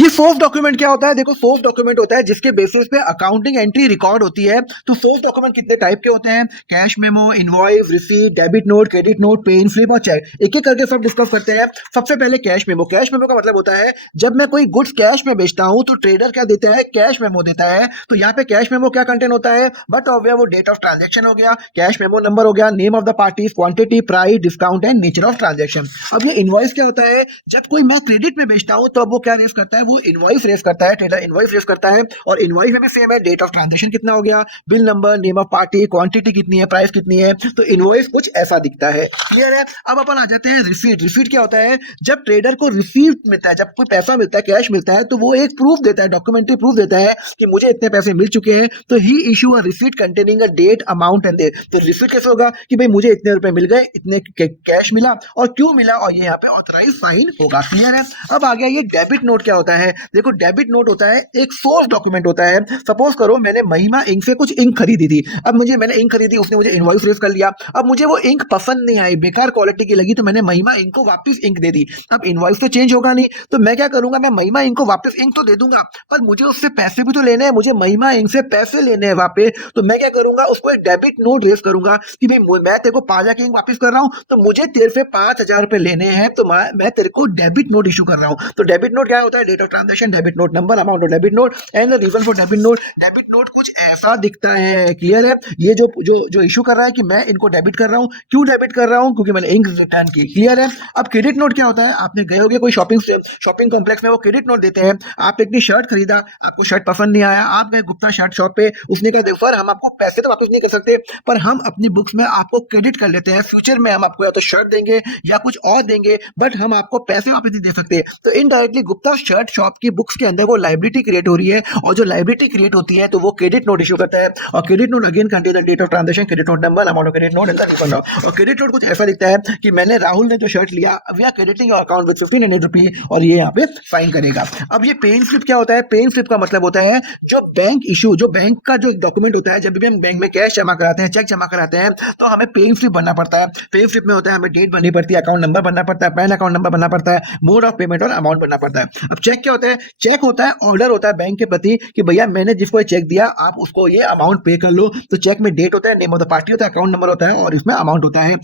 ये source document क्या होता है? देखो, सोर्स डॉक्यूमेंट होता है जिसके बेसिस पे अकाउंटिंग एंट्री रिकॉर्ड होती है। तो सोर्स डॉक्यूमेंट कितने टाइप के होते हैं? Cash memo, invoice, receipt, debit note, credit note, पे इन स्लिप और चेक। एक एक करके सब डिस्कस करते हैं। सबसे पहले कैश मेमो। कैश मेमो का मतलब होता है जब मैं कोई गुड्स कैश में बेचता हूं तो ट्रेडर क्या देता है? कैश मेमो देता है। तो यहाँ पे कैश मेमो क्या कंटेंट होता है? बट हो गया वो डेट ऑफ ट्रांजेक्शन हो गया, कैश मेमो नंबर हो गया, name of the party, quantity, price, discount and nature of transaction. अब ये इनवॉइस क्या होता है? जब कोई मैं क्रेडिट में बेचता हूं तो अब वो क्या रेस करता है? वो इनवॉइस रेस करता है, ट्रेडर इनवॉइस रेस करता है। और इनवॉइस में भी सेम है, डेट ऑफ ट्रांजेक्शन कितना हो गया, bill number, name of party, quantity कितनी है, प्राइस कितनी है। तो इनवॉइस कुछ ऐसा दिखता है। क्लियर है? अब अपन आ जाते हैं रिसीट। रिसीट क्या होता है? जब ट्रेडर को रिसीट मिलता है, जब कोई पैसा मिलता है, कैश मिलता है, तो वो एक प्रूफ देता है, डॉक्यूमेंट्री प्रूफ देता है कि मुझे इतने पैसे मिल चुके हैं। तो he issue a receipt containing a date, amount and date. तो रिसीट कैसे होगा कि भाई मुझे इतने रुपए मिल गए, इतने कैश मिला और क्यों मिला, और ये यहाँ पे ऑथराइज साइन होगा। क्लियर है? अब आ गया ये डेबिट नोट क्या होता है? देखो, डेबिट नोट होता है एक सोर्स डॉक्यूमेंट होता है। सपोज करो मैंने महिमा इंक से कुछ इंक खरीदी थी। अब मैंने इंक खरीदी, उसने मुझे इनवॉइस रेज कर लिया। अब मुझे वो इंक पसंद नहीं आई, बेकार क्वालिटी की लगी, तो मैंने महिमा इंक को वापस इंक दे दी। अब इनवॉइस तो चेंज होगा नहीं, तो मैं क्या करूंगा? मैं महिमा इंक को वापस इंक तो दे दूंगा, पर मुझे उससे पैसे भी तो लेने हैं, मुझे महिमा इंक से पैसे लेने हैं वापस। तो मैं क्या करूंगा? उसको एक डेबिट नोट रेज करूंगा कि भाई मैं तेरे को 5,000 की इंक वापस कर रहा हूं, तो मुझे तेरे से 5,000 रुपए लेने हैं, तो मैं तेरे को डेबिट नोट इशू कर रहा हूं। तो डेबिट नोट क्या होता है? Date of transaction, debit note number, amount of debit note and reason for debit note. Debit note कुछ ऐसा दिखता है। क्लियर है? ये जो जो जो इशू कर रहा है कि मैं इनको डेबिट कर रहा हूं, क्यों डेबिट कर रहा हूं? क्योंकि मैंने इंक रिटर्न की। क्लियर है? अब क्रेडिट नोट क्या होता है? आपने गए होगे कोई शॉपिंग कॉम्प्लेक्स में, वो क्रेडिट नोट देते हैं। आपने इतनी शर्ट खरीदा, आपको शर्ट पसंद नहीं आया, आप गए गुप्ता शर्ट शॉप पे, उसने कहा देखो सर हम आपको पैसे तो वापस नहीं कर सकते, पर हम अपनी बुक्स में आपको क्रेडिट कर लेते हैं, फ्यूचर में हम आपको या तो शर्ट देंगे या कुछ और देंगे, बट हम आपको पैसे वापस नहीं दे सकते। तो इनडायरेक्टली गुप्ता शर्ट शॉप की बुक्स के अंदर वो लाइबिलिटी क्रिएट हो रही है, और जो लाइबिलिटी क्रिएट होती है तो वो क्रेडिट नोट इशू करता है। और credit note again contain the date of transaction, credit note number, amount of credit note and the refund of. और क्रेडिट नोट कुछ ऐसा दिखता है कि मैंने राहुल ने जो शर्ट लिया, we are crediting your account with 1500 rupee, और ये यहाँ पे साइन करेगा। अब ये पे इन स्लिप क्या होता है? पे इन स्लिप का मतलब होता है जो बैंक इशू, जो बैंक का जो डॉक्यूमेंट होता है, जब भी हम बैंक में कैश जमा कराते हैं, चेक जमा कराते हैं, तो हमें पे इन स्लिप बनना पड़ता है। पे इन स्लिप में होता है हमें डेट बननी पड़ती है, अकाउंट नंबर बनना पड़ता है, पैन अकाउंट नंबर बनना पड़ता है, मोड ऑफ पेमेंट और अमाउंट बनना पड़ता है। अब चेक क्या होता है? चेक होता है ऑर्डर होता है बैंक के प्रति कि भैया मैंने जिसको चेक दिया आप उसको ये अमाउंट पे कर लो। तो चेक में डेट होता है, नेम ऑफ द पार्टी होता है, अकाउंट नंबर होता है और इसमें अमाउंट होता है।